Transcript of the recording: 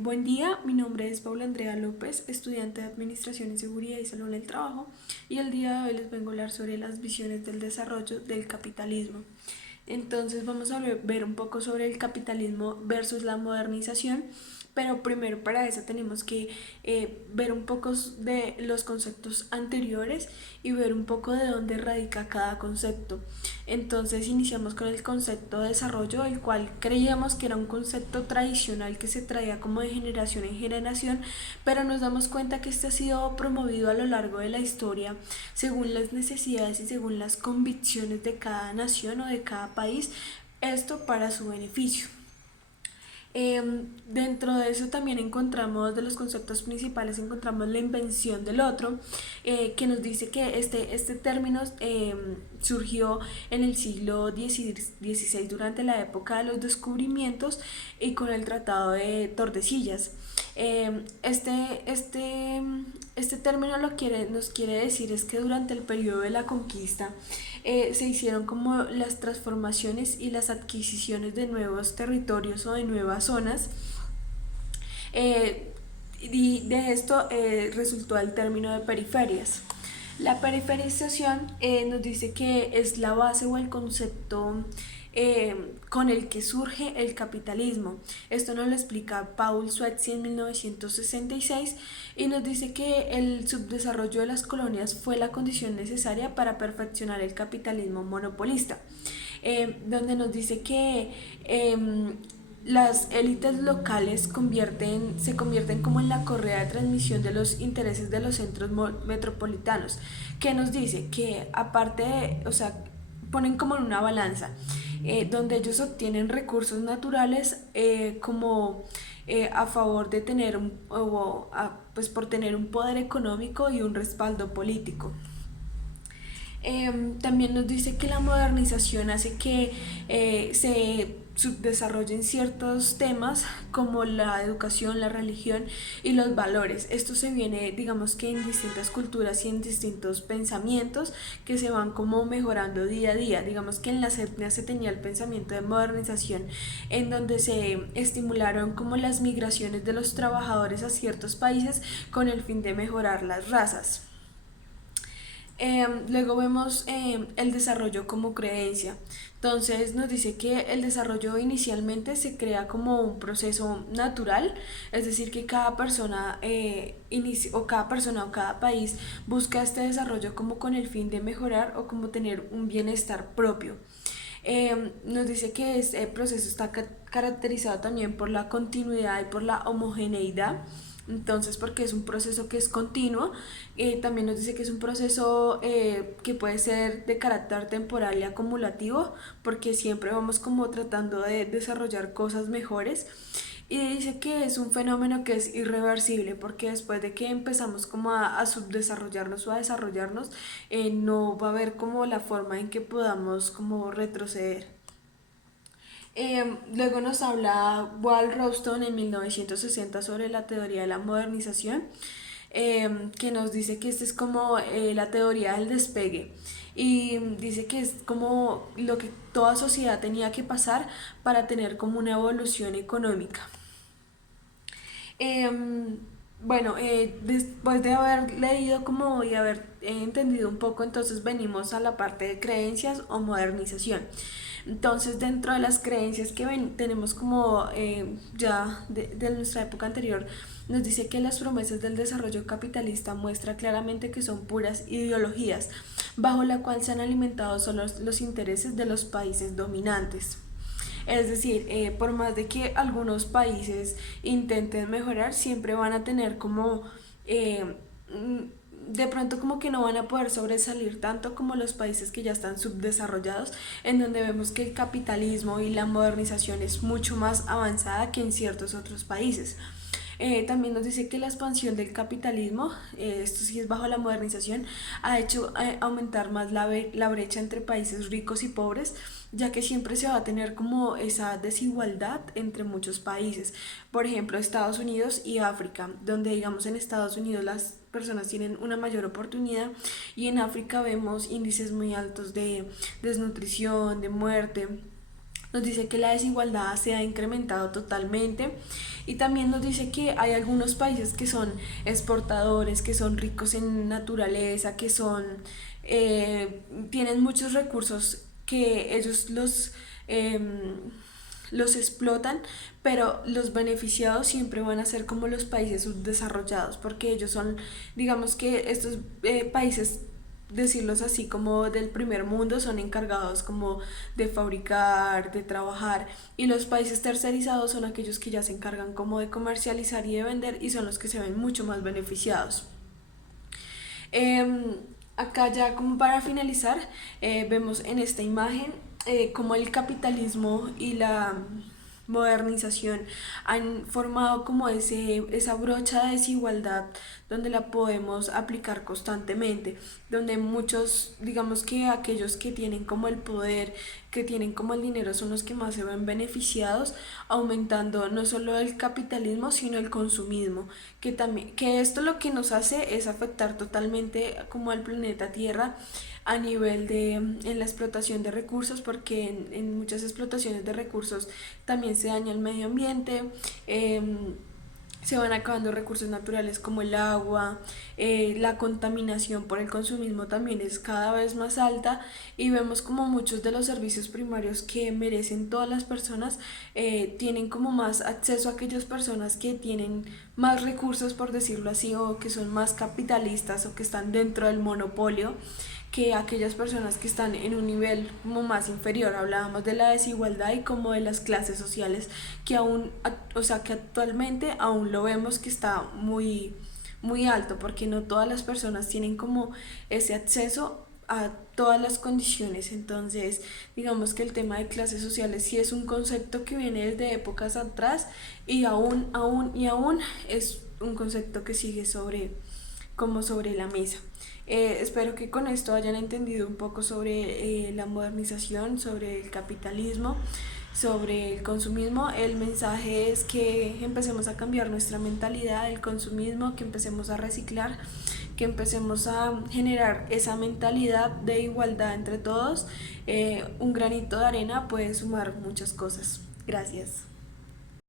Buen día, mi nombre es Paula Andrea López, estudiante de Administración en Seguridad y Salud en el Trabajo, y el día de hoy les vengo a hablar sobre las visiones del desarrollo del capitalismo. Entonces vamos a ver un poco sobre el capitalismo versus la modernización, pero primero para eso tenemos que ver un poco de los conceptos anteriores y ver un poco de dónde radica cada concepto. Entonces iniciamos con el concepto de desarrollo, el cual creíamos que era un concepto tradicional que se traía como de generación en generación, pero nos damos cuenta que este ha sido promovido a lo largo de la historia según las necesidades y según las convicciones de cada nación o de cada país, esto para su beneficio. Dentro de eso también encontramos, de los conceptos principales, encontramos la invención del otro, que nos dice que este término surgió en el siglo XVI durante la época de los descubrimientos y con el Tratado de Tordesillas. Eh, este, este, este término nos quiere decir es que durante el periodo de la conquista se hicieron como las transformaciones y las adquisiciones de nuevos territorios o de nuevas zonas. Y de esto resultó el término de periferias. La periferización nos dice que es la base o el concepto con el que surge el capitalismo. Esto nos lo explica Paul Swetsky en 1966 y nos dice que el subdesarrollo de las colonias fue la condición necesaria para perfeccionar el capitalismo monopolista, donde nos dice que las élites locales se convierten como en la correa de transmisión de los intereses de los centros metropolitanos, que nos dice que aparte o sea, ponen como en una balanza, donde ellos obtienen recursos naturales como a favor de tener pues por tener un poder económico y un respaldo político. También nos dice que la modernización hace que se subdesarrollen ciertos temas como la educación, la religión y los valores. Esto se viene, digamos que en distintas culturas y en distintos pensamientos que se van como mejorando día a día. Digamos que en las etnias se tenía el pensamiento de modernización en donde se estimularon como las migraciones de los trabajadores a ciertos países con el fin de mejorar las razas. Luego vemos el desarrollo como creencia. Entonces nos dice que el desarrollo inicialmente se crea como un proceso natural, es decir, que cada persona o cada país busca este desarrollo como con el fin de mejorar o como tener un bienestar propio. Nos dice que este proceso está caracterizado también por la continuidad y por la homogeneidad. Entonces, porque es un proceso que es continuo, también nos dice que es un proceso que puede ser de carácter temporal y acumulativo, porque siempre vamos como tratando de desarrollar cosas mejores. Y dice que es un fenómeno que es irreversible, porque después de que empezamos como a subdesarrollarnos o a desarrollarnos, no va a haber como la forma en que podamos como retroceder. Luego nos habla Wal Roston en 1960 sobre la teoría de la modernización, que nos dice que esta es como la teoría del despegue y dice que es como lo que toda sociedad tenía que pasar para tener como una evolución económica. Eh, bueno, después de haber leído como y haber entendido un poco, entonces venimos a la parte de creencias o modernización. Entonces, dentro de las creencias que tenemos como ya de nuestra época anterior, nos dice que las promesas del desarrollo capitalista muestra claramente que son puras ideologías, bajo la cual se han alimentado solo los intereses de los países dominantes. Es decir, por más de que algunos países intenten mejorar, siempre van a tener como de pronto como que no van a poder sobresalir tanto como los países que ya están subdesarrollados, en donde vemos que el capitalismo y la modernización es mucho más avanzada que en ciertos otros países. También nos dice que la expansión del capitalismo, esto sí es bajo la modernización, ha hecho aumentar más la brecha entre países ricos y pobres, ya que siempre se va a tener como esa desigualdad entre muchos países. Por ejemplo, Estados Unidos y África, donde digamos en Estados Unidos las personas tienen una mayor oportunidad y en África vemos índices muy altos de desnutrición, de muerte. Nos dice que la desigualdad se ha incrementado totalmente Y también nos dice que hay algunos países que son exportadores, que son ricos en naturaleza, que son tienen muchos recursos que ellos los explotan, pero los beneficiados siempre van a ser como los países subdesarrollados, porque ellos son, digamos que estos países, decirlos así, como del primer mundo, son encargados como de fabricar, de trabajar, y los países tercerizados son aquellos que ya se encargan como de comercializar y de vender, y son los que se ven mucho más beneficiados. Eh, Acá ya como para finalizar, vemos en esta imagen cómo el capitalismo y la modernización han formado como esa brocha de desigualdad donde la podemos aplicar constantemente, donde muchos, digamos que aquellos que tienen como el poder, que tienen como el dinero, son los que más se ven beneficiados, aumentando no solo el capitalismo, sino el consumismo, que también, que esto lo que nos hace es afectar totalmente como al planeta Tierra a nivel de en la explotación de recursos, porque en muchas explotaciones de recursos también se daña el medio ambiente, se van acabando recursos naturales como el agua, la contaminación por el consumismo también es cada vez más alta, y vemos como muchos de los servicios primarios que merecen todas las personas tienen como más acceso a aquellas personas que tienen más recursos, por decirlo así, o que son más capitalistas o que están dentro del monopolio, que aquellas personas que están en un nivel como más inferior. Hablábamos de la desigualdad y como de las clases sociales que aún, o sea, que actualmente aún lo vemos que está muy alto, porque no todas las personas tienen como ese acceso a todas las condiciones. Entonces, digamos que el tema de clases sociales sí es un concepto que viene desde épocas atrás, y aún es un concepto que sigue como sobre la mesa. Espero que con esto hayan entendido un poco sobre la modernización, sobre el capitalismo, sobre el consumismo. El mensaje es que empecemos a cambiar nuestra mentalidad del consumismo, que empecemos a reciclar, que empecemos a generar esa mentalidad de igualdad entre todos. Un granito de arena puede sumar muchas cosas. Gracias.